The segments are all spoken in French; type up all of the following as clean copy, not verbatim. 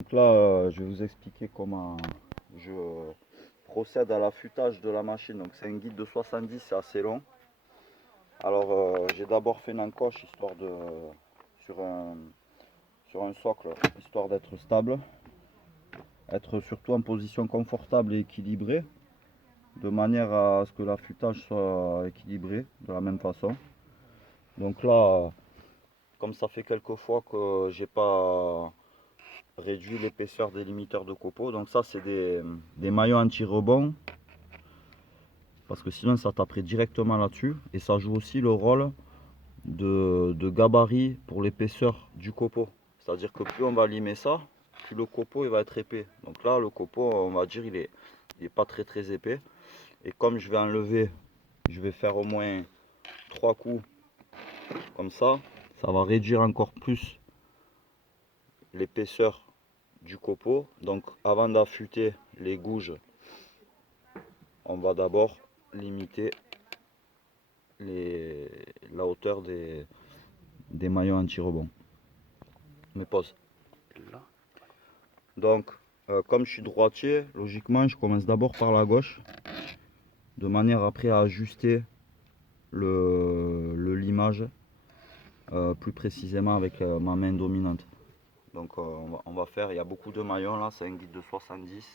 Donc là, je vais vous expliquer comment je procède à l'affûtage de la machine. Donc c'est un guide de 70, c'est assez long. Alors j'ai d'abord fait une encoche histoire de sur un socle, histoire d'être stable, être surtout en position confortable et équilibrée, de manière à ce que l'affûtage soit équilibré de la même façon. Donc là, comme ça fait quelques fois que j'ai pas réduit l'épaisseur des limiteurs de copeaux, donc ça c'est des maillons anti-rebond, parce que sinon ça taperait directement là-dessus, et ça joue aussi le rôle de gabarit pour l'épaisseur du copeau. C'est-à-dire que plus on va limer ça, plus le copeau il va être épais. Donc là le copeau, on va dire, il est pas très épais. Et comme je vais enlever, je vais faire au moins 3 coups comme ça va réduire encore plus l'épaisseur du copeau. Donc avant d'affûter les gouges, on va d'abord limiter la hauteur des maillons anti-rebond. Mais pause. Donc comme je suis droitier, logiquement je commence d'abord par la gauche, de manière après à ajuster le limage plus précisément avec ma main dominante. Donc on va faire, il y a beaucoup de maillons là, c'est un guide de 70.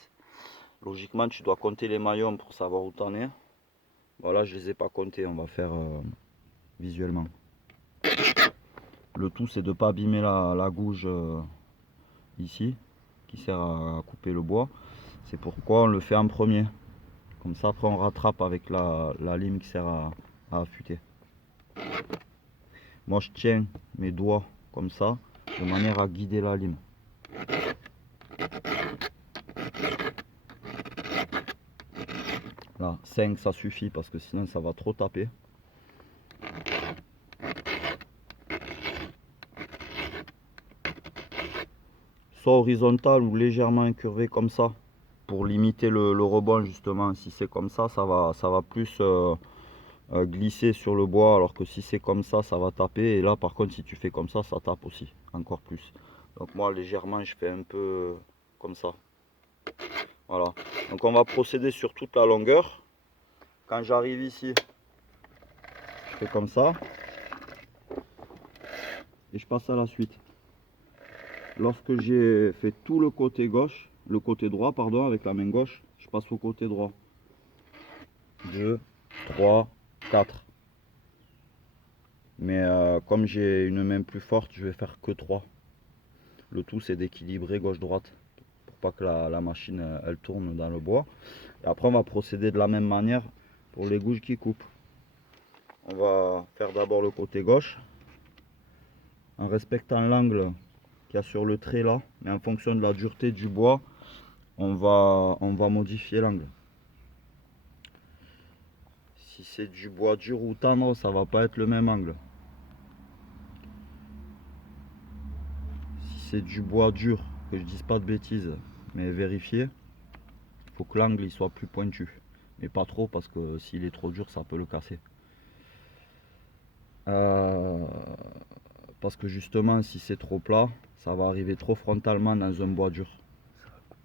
Logiquement tu dois compter les maillons pour savoir où t'en es. Voilà, je les ai pas comptés, on va faire visuellement. Le tout c'est de ne pas abîmer la gouge ici, qui sert à couper le bois. C'est pourquoi on le fait en premier. Comme ça après on rattrape avec la lime qui sert à affûter. Moi je tiens mes doigts comme ça, de manière à guider la lime. Là, 5 ça suffit parce que sinon ça va trop taper. Soit horizontal ou légèrement incurvé comme ça, pour limiter le rebond justement. Si c'est comme ça, ça va plus glisser sur le bois, alors que si c'est comme ça va taper. Et là par contre si tu fais comme ça tape aussi, encore plus. Donc moi légèrement je fais un peu comme ça. Voilà, donc on va procéder sur toute la longueur. Quand j'arrive ici, je fais comme ça et je passe à la suite. Lorsque j'ai fait tout le côté gauche, le côté droit pardon, avec la main gauche, je passe au côté droit. 2, 3, 4. Mais comme j'ai une main plus forte, je vais faire que 3. Le tout c'est d'équilibrer gauche-droite pour pas que la machine elle tourne dans le bois. Et après on va procéder de la même manière pour les gouges qui coupent. On va faire d'abord le côté gauche en respectant l'angle qu'il y a sur le trait là, mais en fonction de la dureté du bois, on va modifier l'angle. Si c'est du bois dur ou tendre, ça va pas être le même angle. Si c'est du bois dur, que je dise pas de bêtises, mais vérifier, il faut que l'angle il soit plus pointu. Mais pas trop, parce que s'il est trop dur, ça peut le casser. Parce que justement, si c'est trop plat, ça va arriver trop frontalement dans un bois dur.